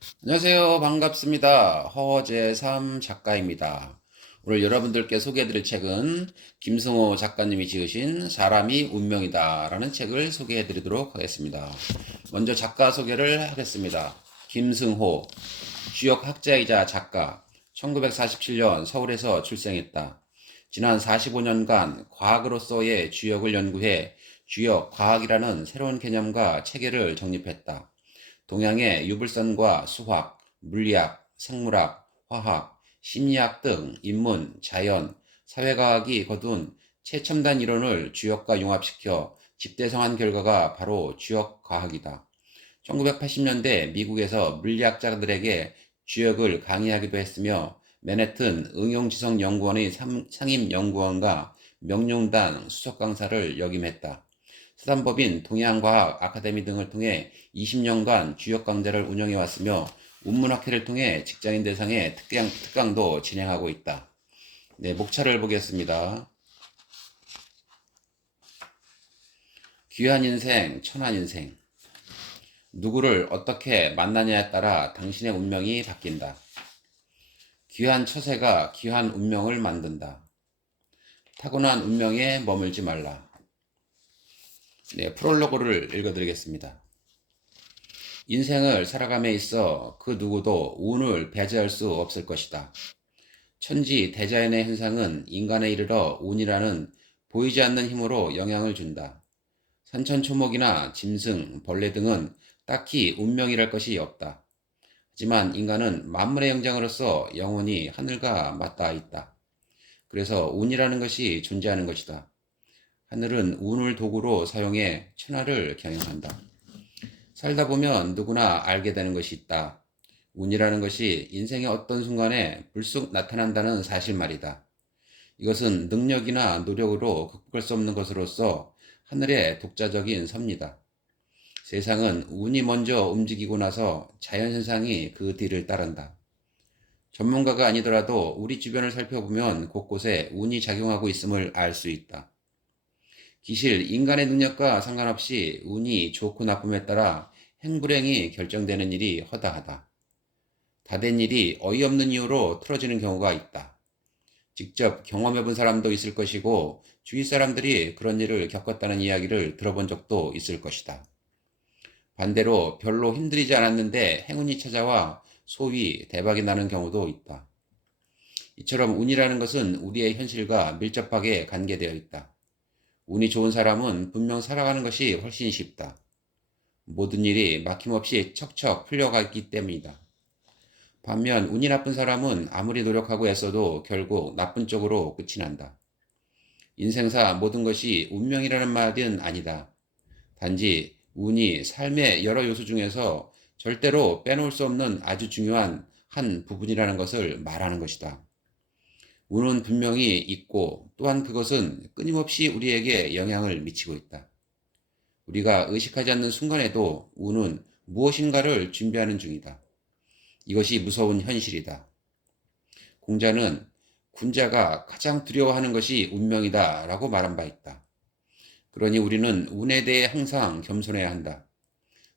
안녕하세요. 반갑습니다. 허재삼 작가입니다. 오늘 여러분들께 소개해드릴 책은 김승호 작가님이 지으신 사람이 운명이다 라는 책을 소개해드리도록 하겠습니다. 먼저 작가 소개를 하겠습니다. 김승호, 주역 학자이자 작가, 1947년 서울에서 출생했다. 지난 45년간 과학으로서의 주역을 연구해 주역 과학이라는 새로운 개념과 체계를 정립했다. 동양의 유불선과 수학, 물리학, 생물학, 화학, 심리학 등 인문, 자연, 사회과학이 거둔 최첨단 이론을 주역과 융합시켜 집대성한 결과가 바로 주역과학이다. 1980년대 미국에서 물리학자들에게 주역을 강의하기도 했으며 맨해튼 응용지성연구원의 상임연구원과 명륜단 수석강사를 역임했다. 수산법인 동양과학 아카데미 등을 통해 20년간 주역 강좌를 운영해 왔으며 운문학회를 통해 직장인 대상의 특강도 진행하고 있다. 네, 목차를 보겠습니다. 귀한 인생, 천한 인생. 누구를 어떻게 만나냐에 따라 당신의 운명이 바뀐다. 귀한 처세가 귀한 운명을 만든다. 타고난 운명에 머물지 말라. 네, 프롤로그를 읽어드리겠습니다. 인생을 살아감에 있어 그 누구도 운을 배제할 수 없을 것이다. 천지 대자연의 현상은 인간에 이르러 운이라는 보이지 않는 힘으로 영향을 준다. 산천초목이나 짐승, 벌레 등은 딱히 운명이랄 것이 없다. 하지만 인간은 만물의 영장으로서 영원히 하늘과 맞닿아 있다. 그래서 운이라는 것이 존재하는 것이다. 하늘은 운을 도구로 사용해 천하를 경영한다. 살다 보면 누구나 알게 되는 것이 있다. 운이라는 것이 인생의 어떤 순간에 불쑥 나타난다는 사실 말이다. 이것은 능력이나 노력으로 극복할 수 없는 것으로서 하늘의 독자적인 섭니다. 세상은 운이 먼저 움직이고 나서 자연현상이 그 뒤를 따른다. 전문가가 아니더라도 우리 주변을 살펴보면 곳곳에 운이 작용하고 있음을 알 수 있다. 기실, 인간의 능력과 상관없이 운이 좋고 나쁨에 따라 행불행이 결정되는 일이 허다하다. 다 된 일이 어이없는 이유로 틀어지는 경우가 있다. 직접 경험해본 사람도 있을 것이고 주위 사람들이 그런 일을 겪었다는 이야기를 들어본 적도 있을 것이다. 반대로 별로 힘들이지 않았는데 행운이 찾아와 소위 대박이 나는 경우도 있다. 이처럼 운이라는 것은 우리의 현실과 밀접하게 관계되어 있다. 운이 좋은 사람은 분명 살아가는 것이 훨씬 쉽다. 모든 일이 막힘없이 척척 풀려가기 때문이다. 반면 운이 나쁜 사람은 아무리 노력하고 애써도 결국 나쁜 쪽으로 끝이 난다. 인생사 모든 것이 운명이라는 말은 아니다. 단지 운이 삶의 여러 요소 중에서 절대로 빼놓을 수 없는 아주 중요한 한 부분이라는 것을 말하는 것이다. 운은 분명히 있고 또한 그것은 끊임없이 우리에게 영향을 미치고 있다. 우리가 의식하지 않는 순간에도 운은 무엇인가를 준비하는 중이다. 이것이 무서운 현실이다. 공자는 군자가 가장 두려워하는 것이 운명이다 라고 말한 바 있다. 그러니 우리는 운에 대해 항상 겸손해야 한다.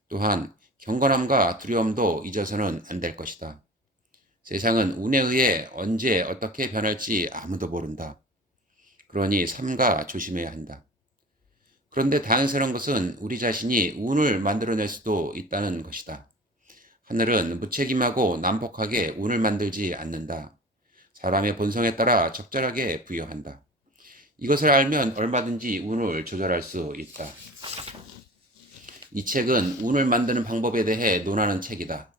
또한 경건함과 두려움도 잊어서는 안 될 것이다. 세상은 운에 의해 언제 어떻게 변할지 아무도 모른다. 그러니 삼가 조심해야 한다. 그런데 다행스러운 것은 우리 자신이 운을 만들어낼 수도 있다는 것이다. 하늘은 무책임하고 난폭하게 운을 만들지 않는다. 사람의 본성에 따라 적절하게 부여한다. 이것을 알면 얼마든지 운을 조절할 수 있다. 이 책은 운을 만드는 방법에 대해 논하는 책이다.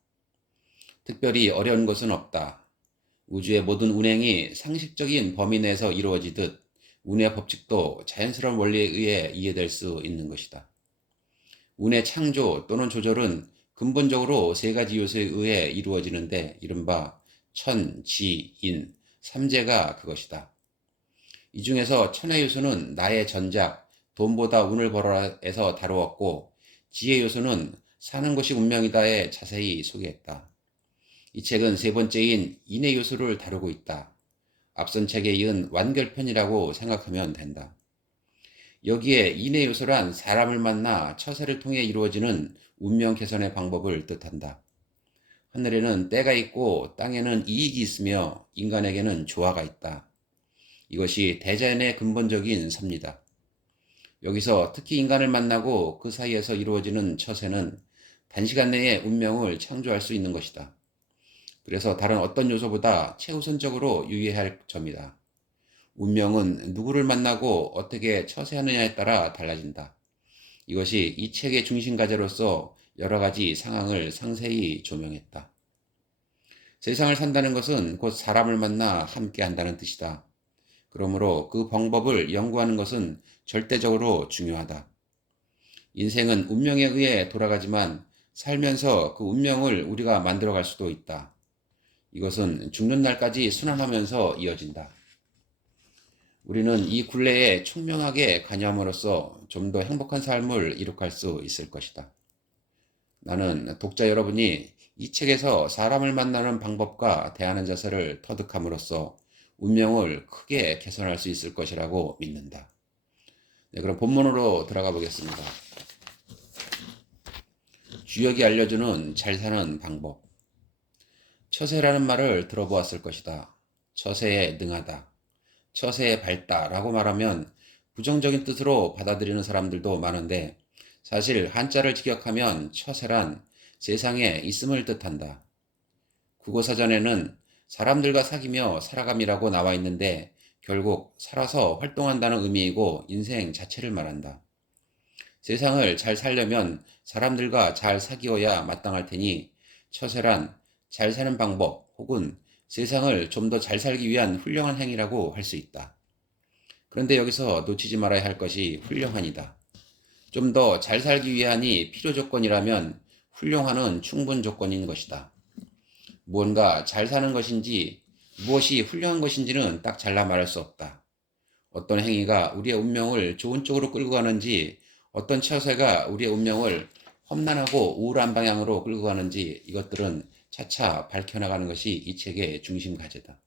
특별히 어려운 것은 없다. 우주의 모든 운행이 상식적인 범위 내에서 이루어지듯 운의 법칙도 자연스러운 원리에 의해 이해될 수 있는 것이다. 운의 창조 또는 조절은 근본적으로 세 가지 요소에 의해 이루어지는데 이른바 천, 지, 인, 삼재가 그것이다. 이 중에서 천의 요소는 나의 전작, 돈보다 운을 벌어라에서 다루었고 지의 요소는 사는 것이 운명이다에 자세히 소개했다. 이 책은 세 번째인 인의 요소를 다루고 있다. 앞선 책에 이은 완결편이라고 생각하면 된다. 여기에 인의 요소란 사람을 만나 처세를 통해 이루어지는 운명 개선의 방법을 뜻한다. 하늘에는 때가 있고 땅에는 이익이 있으며 인간에게는 조화가 있다. 이것이 대자연의 근본적인 섭니다. 여기서 특히 인간을 만나고 그 사이에서 이루어지는 처세는 단시간 내에 운명을 창조할 수 있는 것이다. 그래서 다른 어떤 요소보다 최우선적으로 유의해야 할 점이다. 운명은 누구를 만나고 어떻게 처세하느냐에 따라 달라진다. 이것이 이 책의 중심 과제로서 여러 가지 상황을 상세히 조명했다. 세상을 산다는 것은 곧 사람을 만나 함께 한다는 뜻이다. 그러므로 그 방법을 연구하는 것은 절대적으로 중요하다. 인생은 운명에 의해 돌아가지만 살면서 그 운명을 우리가 만들어갈 수도 있다. 이것은 죽는 날까지 순환하면서 이어진다. 우리는 이 굴레에 총명하게 관여함으로써 좀 더 행복한 삶을 이룩할 수 있을 것이다. 나는 독자 여러분이 이 책에서 사람을 만나는 방법과 대하는 자세를 터득함으로써 운명을 크게 개선할 수 있을 것이라고 믿는다. 네, 그럼 본문으로 들어가 보겠습니다. 주역이 알려주는 잘 사는 방법. 처세라는 말을 들어보았을 것이다. 처세에 능하다. 처세에 밝다라고 말하면 부정적인 뜻으로 받아들이는 사람들도 많은데 사실 한자를 직역하면 처세란 세상에 있음을 뜻한다. 국어사전에는 사람들과 사귀며 살아감이라고 나와 있는데 결국 살아서 활동한다는 의미이고 인생 자체를 말한다. 세상을 잘 살려면 사람들과 잘 사귀어야 마땅할 테니 처세란 잘 사는 방법 혹은 세상을 좀 더 잘 살기 위한 훌륭한 행위라고 할 수 있다. 그런데 여기서 놓치지 말아야 할 것이 훌륭한이다. 좀 더 잘 살기 위한이 필요 조건이라면 훌륭한은 충분 조건인 것이다. 무언가 잘 사는 것인지 무엇이 훌륭한 것인지는 딱 잘라 말할 수 없다. 어떤 행위가 우리의 운명을 좋은 쪽으로 끌고 가는지 어떤 처세가 우리의 운명을 험난하고 우울한 방향으로 끌고 가는지 이것들은 차차 밝혀나가는 것이 이 책의 중심 과제다.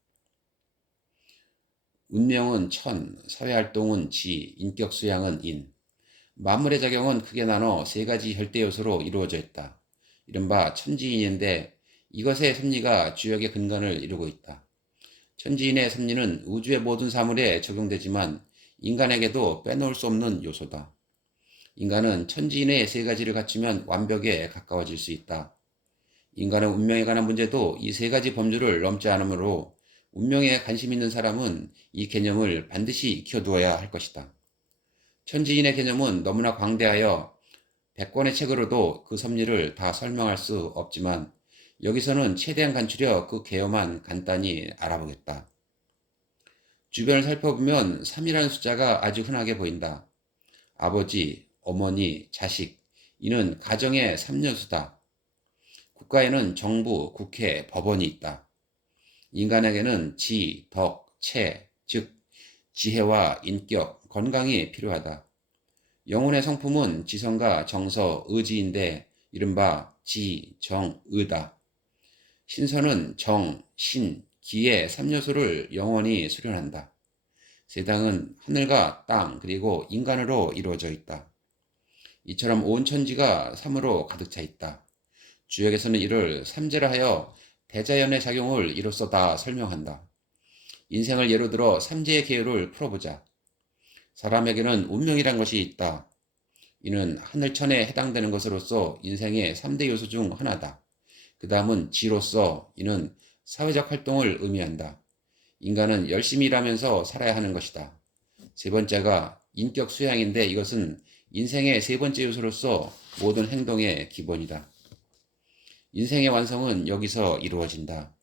운명은 천, 사회활동은 지, 인격 수양은 인. 만물의 작용은 크게 나눠 세 가지 절대 요소로 이루어져 있다. 이른바 천지인인데 이것의 섭리가 주역의 근간을 이루고 있다. 천지인의 섭리는 우주의 모든 사물에 적용되지만 인간에게도 빼놓을 수 없는 요소다. 인간은 천지인의 세 가지를 갖추면 완벽에 가까워질 수 있다. 인간의 운명에 관한 문제도 이 세 가지 범주를 넘지 않으므로 운명에 관심 있는 사람은 이 개념을 반드시 익혀두어야 할 것이다. 천지인의 개념은 너무나 광대하여 100권의 책으로도 그 섭리를 다 설명할 수 없지만 여기서는 최대한 간추려 그 개요만 간단히 알아보겠다. 주변을 살펴보면 3이라는 숫자가 아주 흔하게 보인다. 아버지, 어머니, 자식, 이는 가정의 3요소다. 국가에는 정부, 국회, 법원이 있다. 인간에게는 지, 덕, 체, 즉 지혜와 인격, 건강이 필요하다. 영혼의 성품은 지성과 정서, 의지인데 이른바 지, 정, 의다. 신선은 정, 신, 기의 3요소를 영원히 수련한다. 세상은 하늘과 땅 그리고 인간으로 이루어져 있다. 이처럼 온 천지가 3으로 가득 차 있다. 주역에서는 이를 삼재라 하여 대자연의 작용을 이로써 다 설명한다. 인생을 예로 들어 삼재의 개요를 풀어보자. 사람에게는 운명이란 것이 있다. 이는 하늘천에 해당되는 것으로서 인생의 3대 요소 중 하나다. 그 다음은 지로서 이는 사회적 활동을 의미한다. 인간은 열심히 일하면서 살아야 하는 것이다. 세 번째가 인격 수양인데 이것은 인생의 세 번째 요소로서 모든 행동의 기본이다. 인생의 완성은 여기서 이루어진다.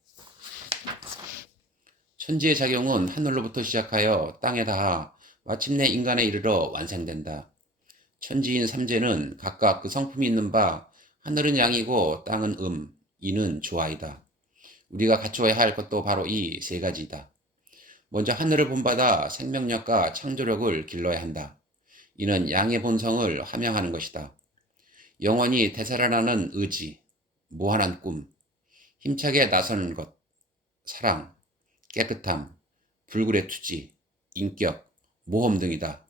천지의 작용은 하늘로부터 시작하여 땅에 닿아 마침내 인간에 이르러 완성된다. 천지인 삼재는 각각 그 성품이 있는 바 하늘은 양이고 땅은 이는 조화이다. 우리가 갖추어야 할 것도 바로 이 세 가지이다. 먼저 하늘을 본받아 생명력과 창조력을 길러야 한다. 이는 양의 본성을 함양하는 것이다. 영원히 되살아나는 의지, 무한한 꿈, 힘차게 나서는 것, 사랑, 깨끗함, 불굴의 투지, 인격, 모험 등이다.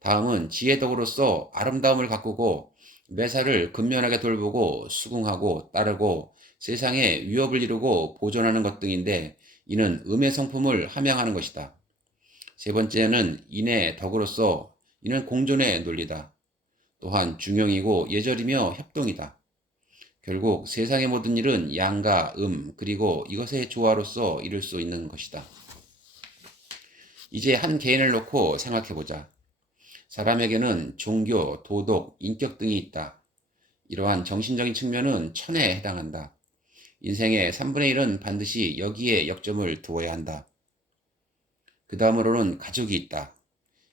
다음은 지혜덕으로서 아름다움을 가꾸고 매사를 근면하게 돌보고 수긍하고 따르고 세상에 위협을 이루고 보존하는 것 등인데 이는 음의 성품을 함양하는 것이다. 세 번째는 인의 덕으로서 이는 공존의 논리다. 또한 중용이고 예절이며 협동이다. 결국 세상의 모든 일은 양과 그리고 이것의 조화로서 이룰 수 있는 것이다. 이제 한 개인을 놓고 생각해보자. 사람에게는 종교, 도덕, 인격 등이 있다. 이러한 정신적인 측면은 천에 해당한다. 인생의 3분의 1은 반드시 여기에 역점을 두어야 한다. 그 다음으로는 가족이 있다.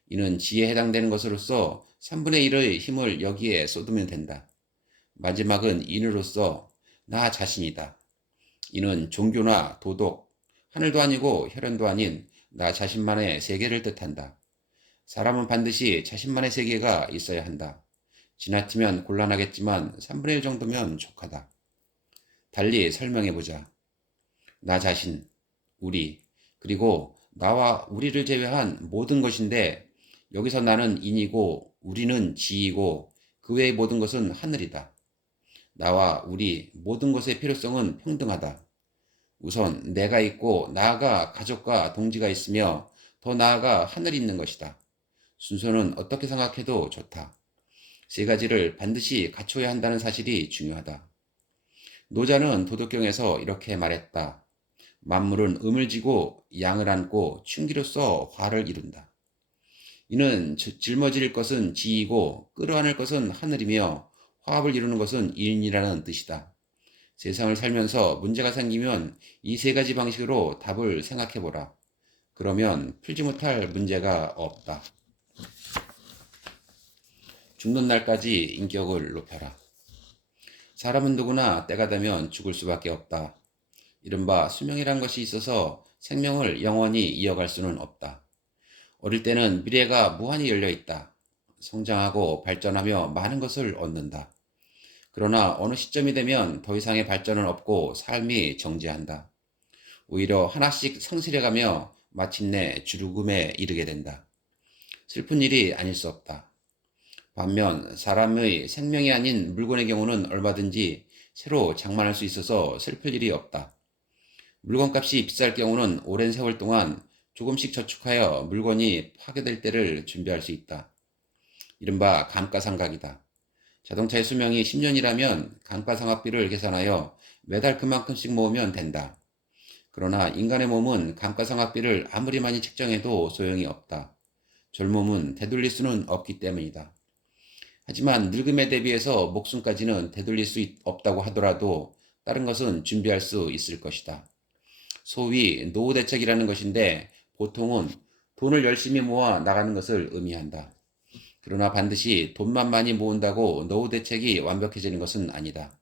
이는 지에 해당되는 것으로서 3분의 1의 힘을 여기에 쏟으면 된다. 마지막은 인으로서 나 자신이다. 이는 종교나 도덕, 하늘도 아니고 혈연도 아닌 나 자신만의 세계를 뜻한다. 사람은 반드시 자신만의 세계가 있어야 한다. 지나치면 곤란하겠지만 3분의 1 정도면 족하다. 달리 설명해보자. 나 자신, 우리, 그리고 나와 우리를 제외한 모든 것인데 여기서 나는 인이고 우리는 지이고 그 외의 모든 것은 하늘이다. 나와 우리 모든 것의 필요성은 평등하다. 우선 내가 있고 나아가 가족과 동지가 있으며 더 나아가 하늘이 있는 것이다. 순서는 어떻게 생각해도 좋다. 세 가지를 반드시 갖춰야 한다는 사실이 중요하다. 노자는 도덕경에서 이렇게 말했다. 만물은 음을 지고 양을 안고 충기로서 화를 이룬다. 이는 짊어질 것은 지이고 끌어안을 것은 하늘이며 화합을 이루는 것은 인이라는 뜻이다. 세상을 살면서 문제가 생기면 이 세 가지 방식으로 답을 생각해보라. 그러면 풀지 못할 문제가 없다. 죽는 날까지 인격을 높여라. 사람은 누구나 때가 되면 죽을 수밖에 없다. 이른바 수명이란 것이 있어서 생명을 영원히 이어갈 수는 없다. 어릴 때는 미래가 무한히 열려 있다. 성장하고 발전하며 많은 것을 얻는다. 그러나 어느 시점이 되면 더 이상의 발전은 없고 삶이 정지한다. 오히려 하나씩 상실해가며 마침내 죽음에 이르게 된다. 슬픈 일이 아닐 수 없다. 반면 사람의 생명이 아닌 물건의 경우는 얼마든지 새로 장만할 수 있어서 슬플 일이 없다. 물건값이 비쌀 경우는 오랜 세월 동안 조금씩 저축하여 물건이 파괴될 때를 준비할 수 있다. 이른바 감가상각이다. 자동차의 수명이 10년이라면 감가상각비를 계산하여 매달 그만큼씩 모으면 된다. 그러나 인간의 몸은 감가상각비를 아무리 많이 책정해도 소용이 없다. 젊음은 되돌릴 수는 없기 때문이다. 하지만 늙음에 대비해서 목숨까지는 되돌릴 수 없다고 하더라도 다른 것은 준비할 수 있을 것이다. 소위 노후대책이라는 것인데 보통은 돈을 열심히 모아 나가는 것을 의미한다. 그러나 반드시 돈만 많이 모은다고 노후대책이 완벽해지는 것은 아니다.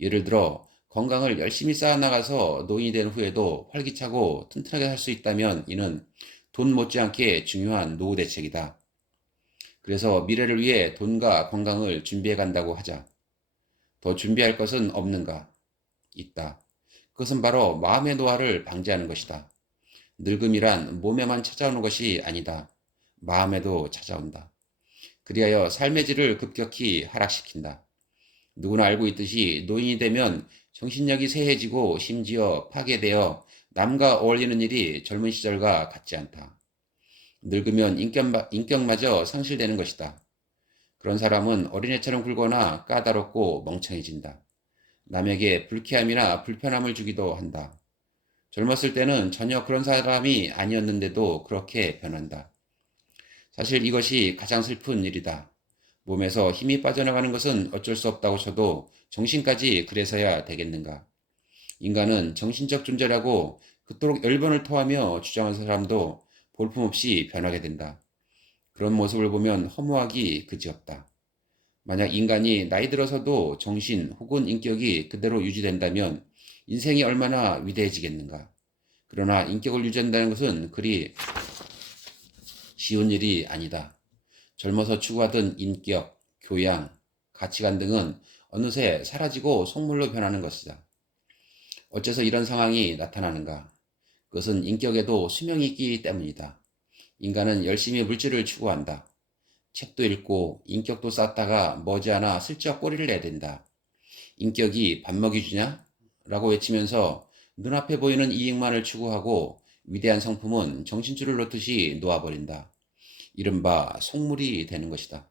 예를 들어 건강을 열심히 쌓아나가서 노인이 된 후에도 활기차고 튼튼하게 살 수 있다면 이는 돈 못지않게 중요한 노후대책이다. 그래서 미래를 위해 돈과 건강을 준비해 간다고 하자. 더 준비할 것은 없는가? 있다. 그것은 바로 마음의 노화를 방지하는 것이다. 늙음이란 몸에만 찾아오는 것이 아니다. 마음에도 찾아온다. 그리하여 삶의 질을 급격히 하락시킨다. 누구나 알고 있듯이 노인이 되면 정신력이 쇠해지고 심지어 파괴되어 남과 어울리는 일이 젊은 시절과 같지 않다. 늙으면 인격마저 상실되는 것이다. 그런 사람은 어린애처럼 굴거나 까다롭고 멍청해진다. 남에게 불쾌함이나 불편함을 주기도 한다. 젊었을 때는 전혀 그런 사람이 아니었는데도 그렇게 변한다. 사실 이것이 가장 슬픈 일이다. 몸에서 힘이 빠져나가는 것은 어쩔 수 없다고 쳐도 정신까지 그래서야 되겠는가. 인간은 정신적 존재라고 그토록 열변을 토하며 주장하는 사람도 볼품없이 변하게 된다. 그런 모습을 보면 허무하기 그지없다. 만약 인간이 나이 들어서도 정신 혹은 인격이 그대로 유지된다면 인생이 얼마나 위대해지겠는가. 그러나 인격을 유지한다는 것은 그리 쉬운 일이 아니다. 젊어서 추구하던 인격, 교양, 가치관 등은 어느새 사라지고 속물로 변하는 것이다. 어째서 이런 상황이 나타나는가? 그것은 인격에도 수명이 있기 때문이다. 인간은 열심히 물질을 추구한다. 책도 읽고 인격도 쌓다가 머지않아 슬쩍 꼬리를 내야 된다. 인격이 밥 먹이 주냐? 라고 외치면서 눈앞에 보이는 이익만을 추구하고 위대한 성품은 정신줄을 놓듯이 놓아버린다. 이른바 속물이 되는 것이다.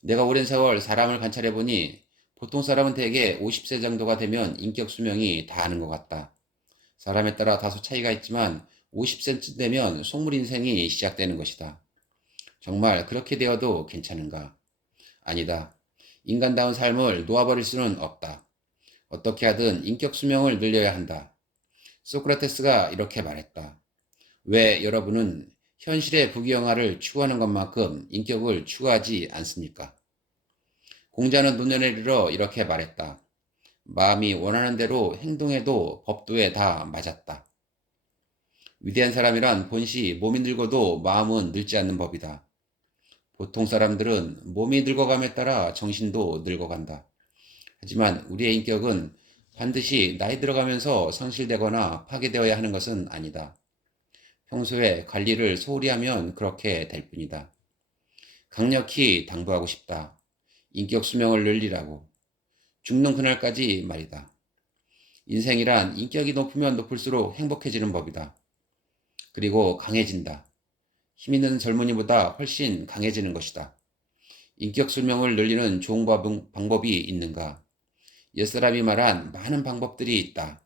내가 오랜 세월 사람을 관찰해보니 보통 사람은 대개 50세 정도가 되면 인격 수명이 다하는 것 같다. 사람에 따라 다소 차이가 있지만 50세쯤 되면 속물 인생이 시작되는 것이다. 정말 그렇게 되어도 괜찮은가? 아니다. 인간다운 삶을 놓아버릴 수는 없다. 어떻게 하든 인격 수명을 늘려야 한다. 소크라테스가 이렇게 말했다. 왜 여러분은 현실의 부귀영화를 추구하는 것만큼 인격을 추구하지 않습니까? 공자는 노년에 이르러 이렇게 말했다. 마음이 원하는 대로 행동해도 법도에 다 맞았다. 위대한 사람이란 본시 몸이 늙어도 마음은 늙지 않는 법이다. 보통 사람들은 몸이 늙어감에 따라 정신도 늙어간다. 하지만 우리의 인격은 반드시 나이 들어가면서 상실되거나 파괴되어야 하는 것은 아니다. 평소에 관리를 소홀히 하면 그렇게 될 뿐이다. 강력히 당부하고 싶다. 인격 수명을 늘리라고. 죽는 그날까지 말이다. 인생이란 인격이 높으면 높을수록 행복해지는 법이다. 그리고 강해진다. 힘 있는 젊은이보다 훨씬 강해지는 것이다. 인격 수명을 늘리는 좋은 방법이 있는가? 옛사람이 말한 많은 방법들이 있다.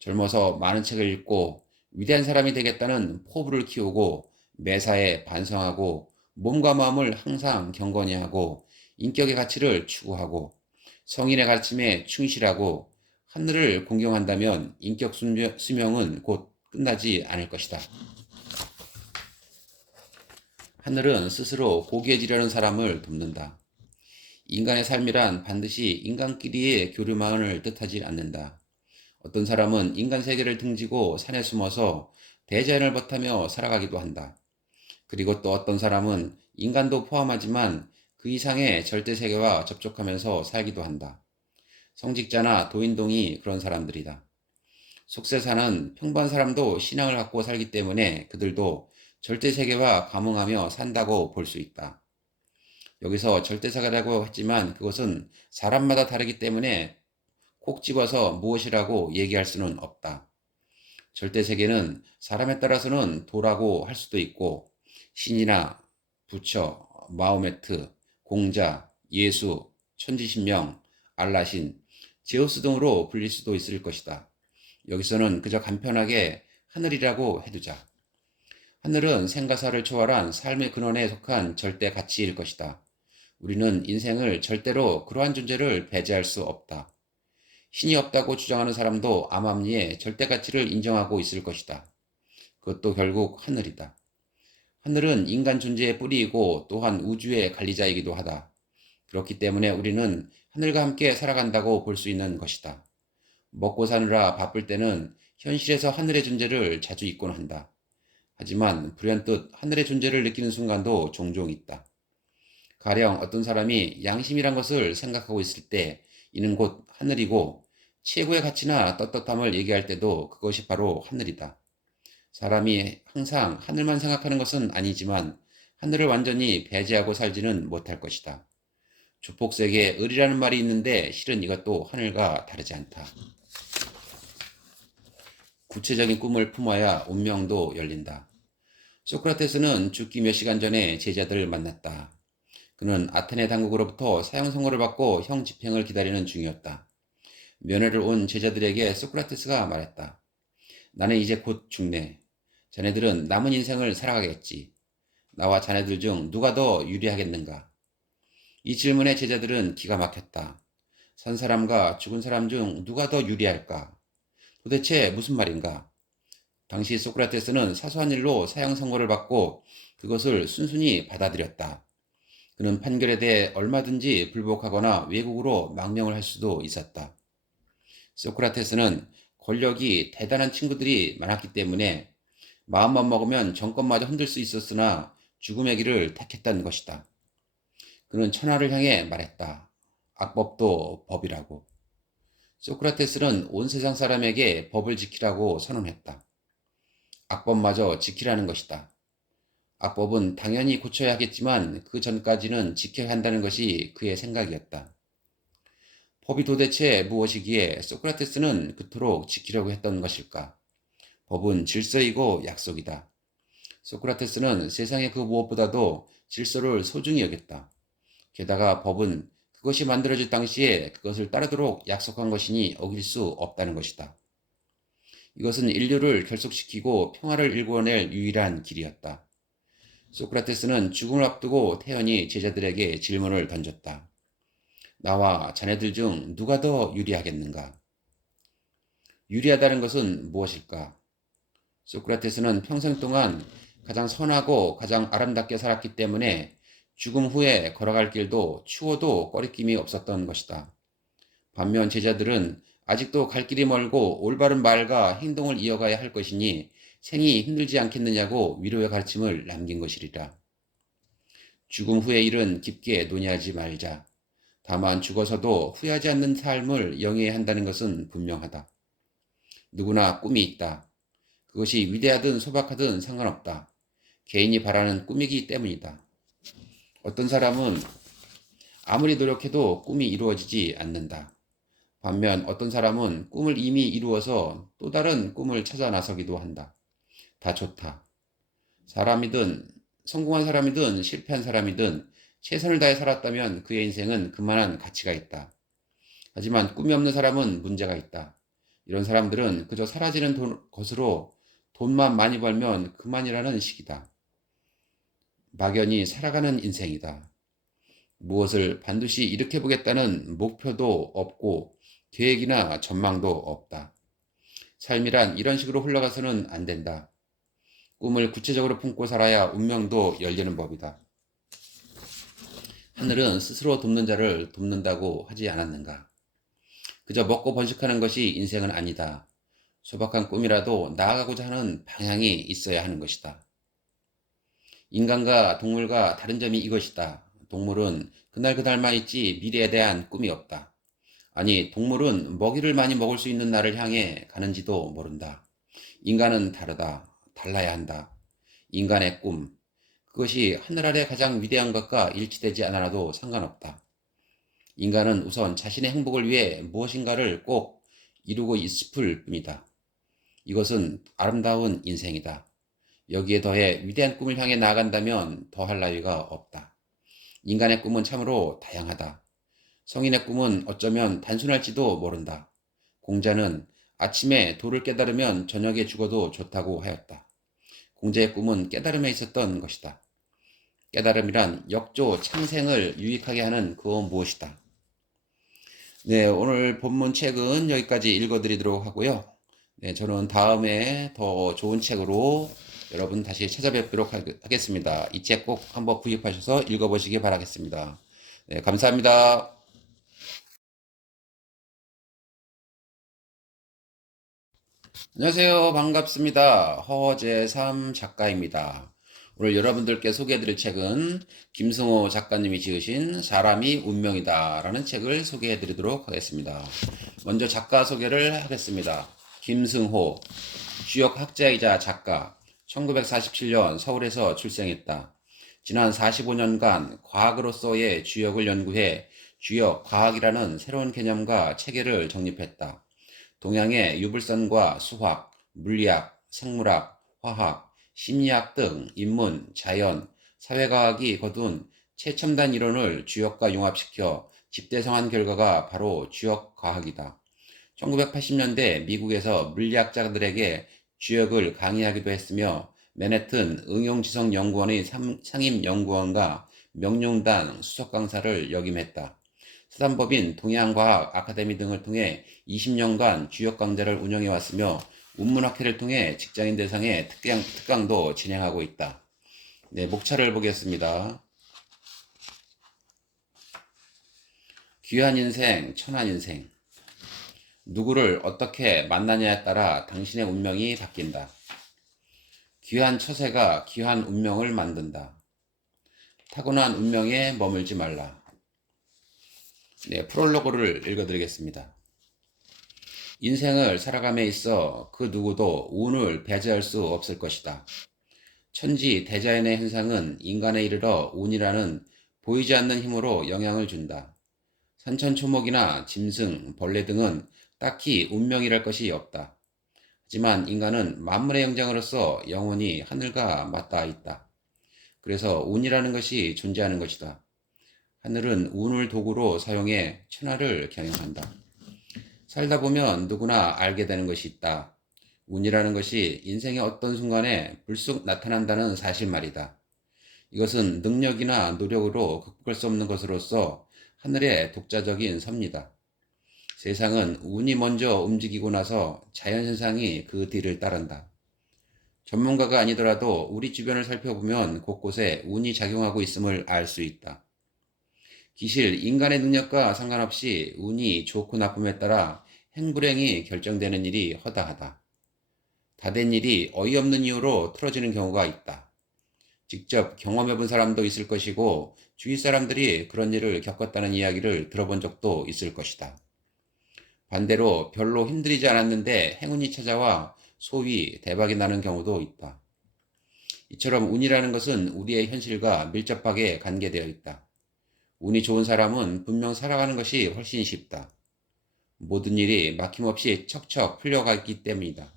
젊어서 많은 책을 읽고 위대한 사람이 되겠다는 포부를 키우고 매사에 반성하고 몸과 마음을 항상 경건히 하고 인격의 가치를 추구하고 성인의 가르침에 충실하고 하늘을 공경한다면 인격 수명은 곧 끝나지 않을 것이다. 하늘은 스스로 고귀해지려는 사람을 돕는다. 인간의 삶이란 반드시 인간끼리의 교류만을 뜻하지 않는다. 어떤 사람은 인간 세계를 등지고 산에 숨어서 대자연을 벗하며 살아가기도 한다. 그리고 또 어떤 사람은 인간도 포함하지만 그 이상의 절대 세계와 접촉하면서 살기도 한다. 성직자나 도인동이 그런 사람들이다. 속세사는 평범한 사람도 신앙을 갖고 살기 때문에 그들도 절대 세계와 감흥하며 산다고 볼 수 있다. 여기서 절대세계라고 했지만 그것은 사람마다 다르기 때문에 콕 집어서 무엇이라고 얘기할 수는 없다. 절대세계는 사람에 따라서는 도라고 할 수도 있고 신이나 부처, 마호메트, 공자, 예수, 천지신명, 알라신, 제우스 등으로 불릴 수도 있을 것이다. 여기서는 그저 간편하게 하늘이라고 해두자. 하늘은 생가사를 초월한 삶의 근원에 속한 절대 가치일 것이다. 우리는 인생을 절대로 그러한 존재를 배제할 수 없다. 신이 없다고 주장하는 사람도 암암리에 절대 가치를 인정하고 있을 것이다. 그것도 결국 하늘이다. 하늘은 인간 존재의 뿌리이고 또한 우주의 관리자이기도 하다. 그렇기 때문에 우리는 하늘과 함께 살아간다고 볼 수 있는 것이다. 먹고 사느라 바쁠 때는 현실에서 하늘의 존재를 자주 잊곤 한다. 하지만 불현듯 하늘의 존재를 느끼는 순간도 종종 있다. 가령 어떤 사람이 양심이란 것을 생각하고 있을 때 이는 곧 하늘이고 최고의 가치나 떳떳함을 얘기할 때도 그것이 바로 하늘이다. 사람이 항상 하늘만 생각하는 것은 아니지만 하늘을 완전히 배제하고 살지는 못할 것이다. 조폭세계에 을이라는 말이 있는데 실은 이것도 하늘과 다르지 않다. 구체적인 꿈을 품어야 운명도 열린다. 소크라테스는 죽기 몇 시간 전에 제자들을 만났다. 그는 아테네 당국으로부터 사형 선고를 받고 형 집행을 기다리는 중이었다. 면회를 온 제자들에게 소크라테스가 말했다. 나는 이제 곧 죽네. 자네들은 남은 인생을 살아가겠지. 나와 자네들 중 누가 더 유리하겠는가? 이 질문에 제자들은 기가 막혔다. 산 사람과 죽은 사람 중 누가 더 유리할까? 도대체 무슨 말인가? 당시 소크라테스는 사소한 일로 사형 선고를 받고 그것을 순순히 받아들였다. 그는 판결에 대해 얼마든지 불복하거나 왜곡으로 망명을 할 수도 있었다. 소크라테스는 권력이 대단한 친구들이 많았기 때문에 마음만 먹으면 정권마저 흔들 수 있었으나 죽음의 길을 택했다는 것이다. 그는 천하를 향해 말했다. 악법도 법이라고. 소크라테스는 온 세상 사람에게 법을 지키라고 선언했다. 악법마저 지키라는 것이다. 악법은 당연히 고쳐야 하겠지만 그 전까지는 지켜야 한다는 것이 그의 생각이었다. 법이 도대체 무엇이기에 소크라테스는 그토록 지키려고 했던 것일까? 법은 질서이고 약속이다. 소크라테스는 세상의 그 무엇보다도 질서를 소중히 여겼다. 게다가 법은 그것이 만들어질 당시에 그것을 따르도록 약속한 것이니 어길 수 없다는 것이다. 이것은 인류를 결속시키고 평화를 일궈낼 유일한 길이었다. 소크라테스는 죽음을 앞두고 태연히 제자들에게 질문을 던졌다. 나와 자네들 중 누가 더 유리하겠는가? 유리하다는 것은 무엇일까? 소크라테스는 평생 동안 가장 선하고 가장 아름답게 살았기 때문에 죽음 후에 걸어갈 길도 추워도 꺼리낌이 없었던 것이다. 반면 제자들은 아직도 갈 길이 멀고 올바른 말과 행동을 이어가야 할 것이니 생이 힘들지 않겠느냐고 위로의 가르침을 남긴 것이리라. 죽음 후의 일은 깊게 논의하지 말자. 다만 죽어서도 후회하지 않는 삶을 영위해야 한다는 것은 분명하다. 누구나 꿈이 있다. 그것이 위대하든 소박하든 상관없다. 개인이 바라는 꿈이기 때문이다. 어떤 사람은 아무리 노력해도 꿈이 이루어지지 않는다. 반면 어떤 사람은 꿈을 이미 이루어서 또 다른 꿈을 찾아 나서기도 한다. 다 좋다. 사람이든 성공한 사람이든 실패한 사람이든 최선을 다해 살았다면 그의 인생은 그만한 가치가 있다. 하지만 꿈이 없는 사람은 문제가 있다. 이런 사람들은 그저 사라지는 것으로 돈만 많이 벌면 그만이라는 식이다. 막연히 살아가는 인생이다. 무엇을 반드시 이렇게 보겠다는 목표도 없고 계획이나 전망도 없다. 삶이란 이런 식으로 흘러가서는 안 된다. 꿈을 구체적으로 품고 살아야 운명도 열리는 법이다. 하늘은 스스로 돕는 자를 돕는다고 하지 않았는가? 그저 먹고 번식하는 것이 인생은 아니다. 소박한 꿈이라도 나아가고자 하는 방향이 있어야 하는 것이다. 인간과 동물과 다른 점이 이것이다. 동물은 그날만 있지 미래에 대한 꿈이 없다. 아니, 동물은 먹이를 많이 먹을 수 있는 날을 향해 가는지도 모른다. 인간은 다르다. 달라야 한다. 인간의 꿈. 그것이 하늘 아래 가장 위대한 것과 일치되지 않아도 상관없다. 인간은 우선 자신의 행복을 위해 무엇인가를 꼭 이루고 있을 뿐이다. 이것은 아름다운 인생이다. 여기에 더해 위대한 꿈을 향해 나아간다면 더할 나위가 없다. 인간의 꿈은 참으로 다양하다. 성인의 꿈은 어쩌면 단순할지도 모른다. 공자는 아침에 도를 깨달으면 저녁에 죽어도 좋다고 하였다. 공자의 꿈은 깨달음에 있었던 것이다. 깨달음이란 역조 창생을 유익하게 하는 그 무엇이다. 네, 오늘 본문 책은 여기까지 읽어드리도록 하고요. 네, 저는 다음에 더 좋은 책으로 여러분 다시 찾아뵙도록 하겠습니다. 이 책 꼭 한번 구입하셔서 읽어보시기 바라겠습니다. 네, 감사합니다. 안녕하세요. 반갑습니다. 허재삼 작가입니다. 오늘 여러분들께 소개해드릴 책은 김승호 작가님이 지으신 사람이 운명이다 라는 책을 소개해드리도록 하겠습니다. 먼저 작가 소개를 하겠습니다. 김승호, 주역 학자이자 작가, 1947년 서울에서 출생했다. 지난 45년간 과학으로서의 주역을 연구해 주역 과학이라는 새로운 개념과 체계를 정립했다. 동양의 유불선과 수학, 물리학, 생물학, 화학, 심리학 등 인문, 자연, 사회과학이 거둔 최첨단 이론을 주역과 융합시켜 집대성한 결과가 바로 주역과학이다. 1980년대 미국에서 물리학자들에게 주역을 강의하기도 했으며 맨해튼 응용지성연구원의 상임연구원과 명륜당 수석강사를 역임했다. 수산법인 동양과학 아카데미 등을 통해 20년간 주역 강좌를 운영해왔으며 운문학회를 통해 직장인 대상의 특강도 진행하고 있다. 네, 목차를 보겠습니다. 귀한 인생, 천한 인생. 누구를 어떻게 만나냐에 따라 당신의 운명이 바뀐다. 귀한 처세가 귀한 운명을 만든다. 타고난 운명에 머물지 말라. 네, 프롤로그를 읽어드리겠습니다. 인생을 살아감에 있어 그 누구도 운을 배제할 수 없을 것이다. 천지 대자연의 현상은 인간에 이르러 운이라는 보이지 않는 힘으로 영향을 준다. 산천초목이나 짐승, 벌레 등은 딱히 운명이랄 것이 없다. 하지만 인간은 만물의 영장으로서 영원히 하늘과 맞닿아 있다. 그래서 운이라는 것이 존재하는 것이다. 하늘은 운을 도구로 사용해 천하를 경영한다. 살다 보면 누구나 알게 되는 것이 있다. 운이라는 것이 인생의 어떤 순간에 불쑥 나타난다는 사실 말이다. 이것은 능력이나 노력으로 극복할 수 없는 것으로서 하늘의 독자적인 섭니다. 세상은 운이 먼저 움직이고 나서 자연현상이 그 뒤를 따른다. 전문가가 아니더라도 우리 주변을 살펴보면 곳곳에 운이 작용하고 있음을 알 수 있다. 기실, 인간의 능력과 상관없이 운이 좋고 나쁨에 따라 행불행이 결정되는 일이 허다하다. 다된 일이 어이없는 이유로 틀어지는 경우가 있다. 직접 경험해본 사람도 있을 것이고 주위 사람들이 그런 일을 겪었다는 이야기를 들어본 적도 있을 것이다. 반대로 별로 힘들이지 않았는데 행운이 찾아와 소위 대박이 나는 경우도 있다. 이처럼 운이라는 것은 우리의 현실과 밀접하게 관계되어 있다. 운이 좋은 사람은 분명 살아가는 것이 훨씬 쉽다. 모든 일이 막힘없이 척척 풀려가기 때문이다.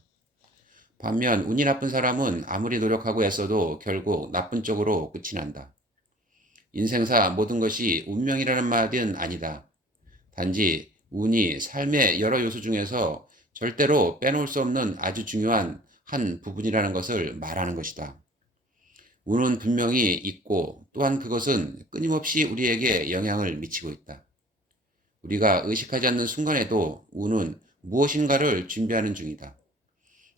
반면 운이 나쁜 사람은 아무리 노력하고 애써도 결국 나쁜 쪽으로 끝이 난다. 인생사 모든 것이 운명이라는 말은 아니다. 단지 운이 삶의 여러 요소 중에서 절대로 빼놓을 수 없는 아주 중요한 한 부분이라는 것을 말하는 것이다. 운은 분명히 있고 또한 그것은 끊임없이 우리에게 영향을 미치고 있다. 우리가 의식하지 않는 순간에도 운은 무엇인가를 준비하는 중이다.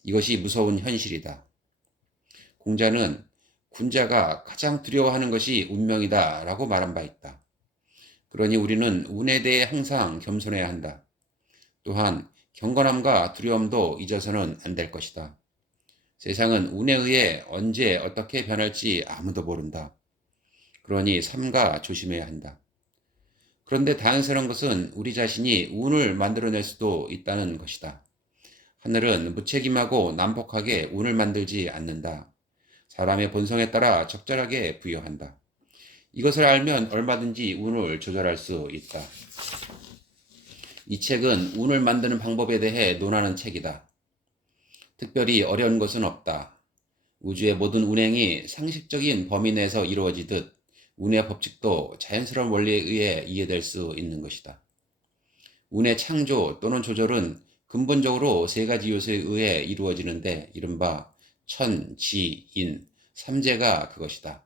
이것이 무서운 현실이다. 공자는 군자가 가장 두려워하는 것이 운명이다 라고 말한 바 있다. 그러니 우리는 운에 대해 항상 겸손해야 한다. 또한 경건함과 두려움도 잊어서는 안 될 것이다. 세상은 운에 의해 언제 어떻게 변할지 아무도 모른다. 그러니 삼가 조심해야 한다. 그런데 다행스러운 것은 우리 자신이 운을 만들어낼 수도 있다는 것이다. 하늘은 무책임하고 난폭하게 운을 만들지 않는다. 사람의 본성에 따라 적절하게 부여한다. 이것을 알면 얼마든지 운을 조절할 수 있다. 이 책은 운을 만드는 방법에 대해 논하는 책이다. 특별히 어려운 것은 없다. 우주의 모든 운행이 상식적인 범위 내에서 이루어지듯 운의 법칙도 자연스러운 원리에 의해 이해될 수 있는 것이다. 운의 창조 또는 조절은 근본적으로 세 가지 요소에 의해 이루어지는데 이른바 천, 지, 인, 삼재가 그것이다.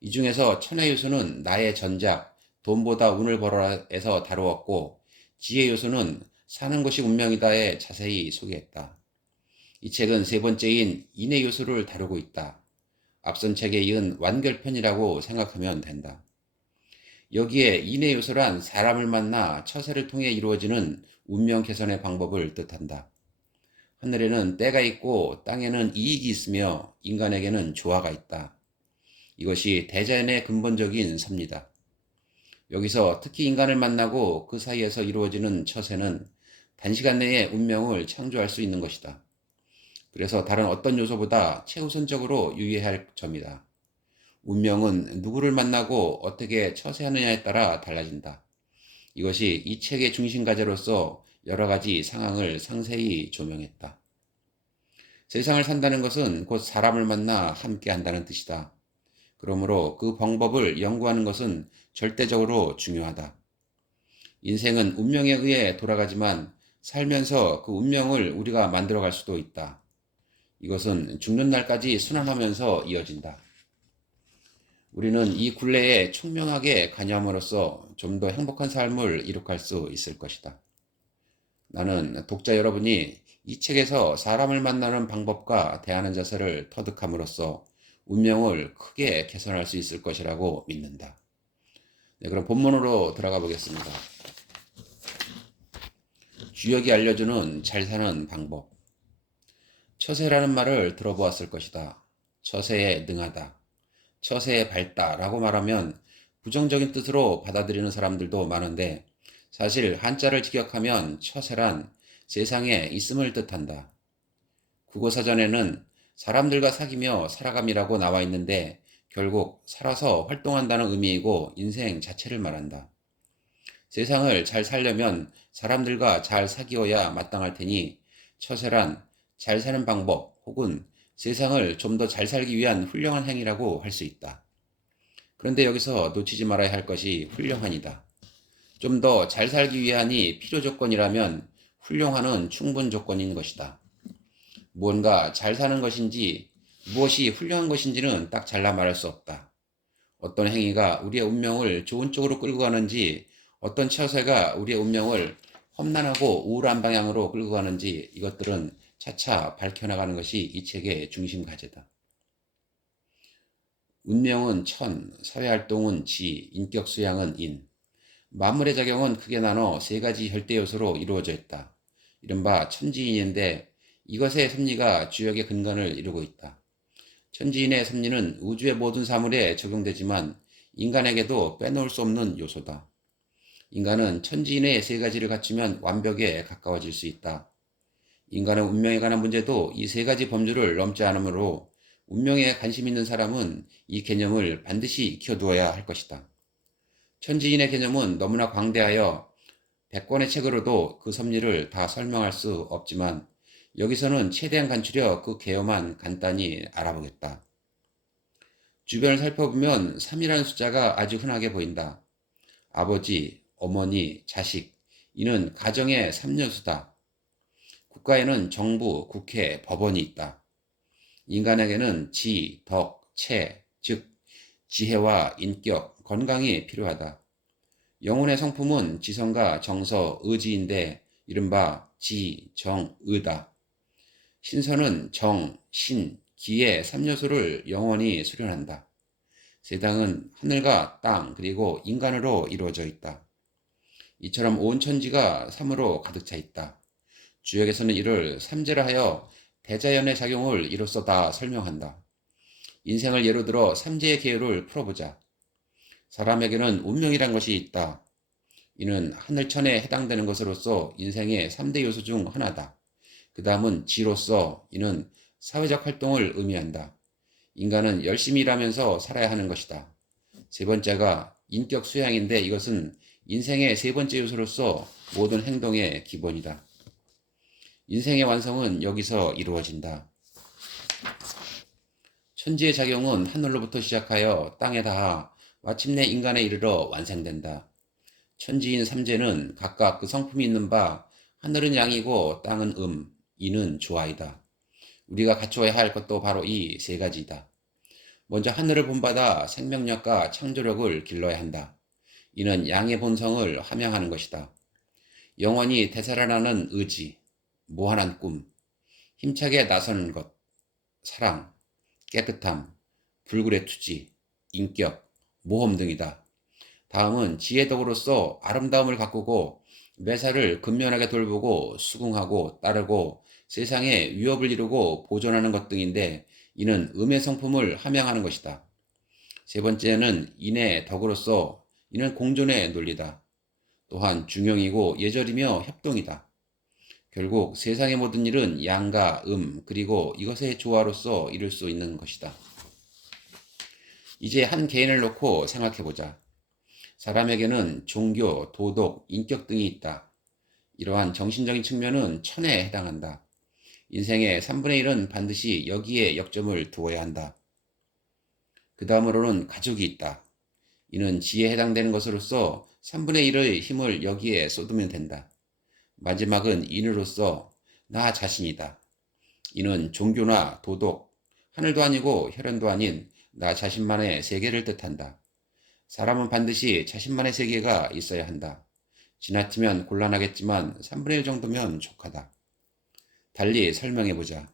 이 중에서 천의 요소는 나의 전작, 돈보다 운을 벌어라에서 다루었고 지의 요소는 사는 것이 운명이다에 자세히 소개했다. 이 책은 세 번째인 인의 요소를 다루고 있다. 앞선 책에 이은 완결편이라고 생각하면 된다. 여기에 인의 요소란 사람을 만나 처세를 통해 이루어지는 운명 개선의 방법을 뜻한다. 하늘에는 때가 있고 땅에는 이익이 있으며 인간에게는 조화가 있다. 이것이 대자연의 근본적인 섭니다. 여기서 특히 인간을 만나고 그 사이에서 이루어지는 처세는 단시간 내에 운명을 창조할 수 있는 것이다. 그래서 다른 어떤 요소보다 최우선적으로 유의해야 할 점이다. 운명은 누구를 만나고 어떻게 처세하느냐에 따라 달라진다. 이것이 이 책의 중심 과제로서 여러 가지 상황을 상세히 조명했다. 세상을 산다는 것은 곧 사람을 만나 함께 한다는 뜻이다. 그러므로 그 방법을 연구하는 것은 절대적으로 중요하다. 인생은 운명에 의해 돌아가지만 살면서 그 운명을 우리가 만들어갈 수도 있다. 이것은 죽는 날까지 순환하면서 이어진다. 우리는 이 굴레에 총명하게 관여함으로써 좀 더 행복한 삶을 이룩할 수 있을 것이다. 나는 독자 여러분이 이 책에서 사람을 만나는 방법과 대하는 자세를 터득함으로써 운명을 크게 개선할 수 있을 것이라고 믿는다. 네, 그럼 본문으로 들어가 보겠습니다. 주역이 알려주는 잘 사는 방법. 처세라는 말을 들어보았을 것이다. 처세에 능하다. 처세에 밝다라고 말하면 부정적인 뜻으로 받아들이는 사람들도 많은데 사실 한자를 직역하면 처세란 세상에 있음을 뜻한다. 국어사전에는 사람들과 사귀며 살아감이라고 나와 있는데 결국 살아서 활동한다는 의미이고 인생 자체를 말한다. 세상을 잘 살려면 사람들과 잘 사귀어야 마땅할 테니 처세란 잘 사는 방법 혹은 세상을 좀 더 잘 살기 위한 훌륭한 행위라고 할 수 있다. 그런데 여기서 놓치지 말아야 할 것이 훌륭한이다. 좀 더 잘 살기 위한이 필요 조건이라면 훌륭한은 충분 조건인 것이다. 무언가 잘 사는 것인지 무엇이 훌륭한 것인지는 딱 잘라 말할 수 없다. 어떤 행위가 우리의 운명을 좋은 쪽으로 끌고 가는지, 어떤 처세가 우리의 운명을 험난하고 우울한 방향으로 끌고 가는지 이것들은 차차 밝혀나가는 것이 이 책의 중심 과제다. 운명은 천, 사회활동은 지, 인격 수양은 인. 만물의 작용은 크게 나눠 세 가지 절대 요소로 이루어져 있다. 이른바 천지인인데 이것의 섭리가 주역의 근간을 이루고 있다. 천지인의 섭리는 우주의 모든 사물에 적용되지만 인간에게도 빼놓을 수 없는 요소다. 인간은 천지인의 세 가지를 갖추면 완벽에 가까워질 수 있다. 인간의 운명에 관한 문제도 이 세 가지 범주를 넘지 않으므로 운명에 관심 있는 사람은 이 개념을 반드시 익혀두어야 할 것이다. 천지인의 개념은 너무나 광대하여 100권의 책으로도 그 섭리를 다 설명할 수 없지만 여기서는 최대한 간추려 그 개요만 간단히 알아보겠다. 주변을 살펴보면 3이라는 숫자가 아주 흔하게 보인다. 아버지, 어머니, 자식, 이는 가정의 3요소다. 국가에는 정부, 국회, 법원이 있다. 인간에게는 지, 덕, 체, 즉 지혜와 인격, 건강이 필요하다. 영혼의 성품은 지성과 정서, 의지인데 이른바 지, 정, 의다. 신선은 정, 신, 기의 3요소를 영원히 수련한다. 세상은 하늘과 땅 그리고 인간으로 이루어져 있다. 이처럼 온 천지가 3으로 가득 차 있다. 주역에서는 이를 삼재라 하여 대자연의 작용을 이로써 다 설명한다. 인생을 예로 들어 삼재의 계율을 풀어보자. 사람에게는 운명이란 것이 있다. 이는 하늘천에 해당되는 것으로서 인생의 3대 요소 중 하나다. 그 다음은 지로서 이는 사회적 활동을 의미한다. 인간은 열심히 일하면서 살아야 하는 것이다. 세 번째가 인격 수양인데 이것은 인생의 세 번째 요소로서 모든 행동의 기본이다. 인생의 완성은 여기서 이루어진다. 천지의 작용은 하늘로부터 시작하여 땅에 닿아 마침내 인간에 이르러 완성된다. 천지인 삼재는 각각 그 성품이 있는 바 하늘은 양이고 땅은 이는 조아이다. 우리가 갖추어야 할 것도 바로 이 세 가지이다. 먼저 하늘을 본받아 생명력과 창조력을 길러야 한다. 이는 양의 본성을 함양하는 것이다. 영원히 되살아나는 의지, 무한한 꿈, 힘차게 나서는 것, 사랑, 깨끗함, 불굴의 투지, 인격, 모험 등이다. 다음은 지혜덕으로서 아름다움을 가꾸고 매사를 근면하게 돌보고 수긍하고 따르고 세상에 위협을 이루고 보존하는 것 등인데 이는 음의 성품을 함양하는 것이다. 세 번째는 인의 덕으로서 이는 공존의 논리다. 또한 중용이고 예절이며 협동이다. 결국 세상의 모든 일은 양과 그리고 이것의 조화로서 이룰 수 있는 것이다. 이제 한 개인을 놓고 생각해보자. 사람에게는 종교, 도덕, 인격 등이 있다. 이러한 정신적인 측면은 천에 해당한다. 인생의 3분의 1은 반드시 여기에 역점을 두어야 한다. 그 다음으로는 가족이 있다. 이는 지에 해당되는 것으로서 3분의 1의 힘을 여기에 쏟으면 된다. 마지막은 인으로서 나 자신이다. 이는 종교나 도덕, 하늘도 아니고 혈연도 아닌 나 자신만의 세계를 뜻한다. 사람은 반드시 자신만의 세계가 있어야 한다. 지나치면 곤란하겠지만 3분의 1 정도면 족하다. 달리 설명해보자.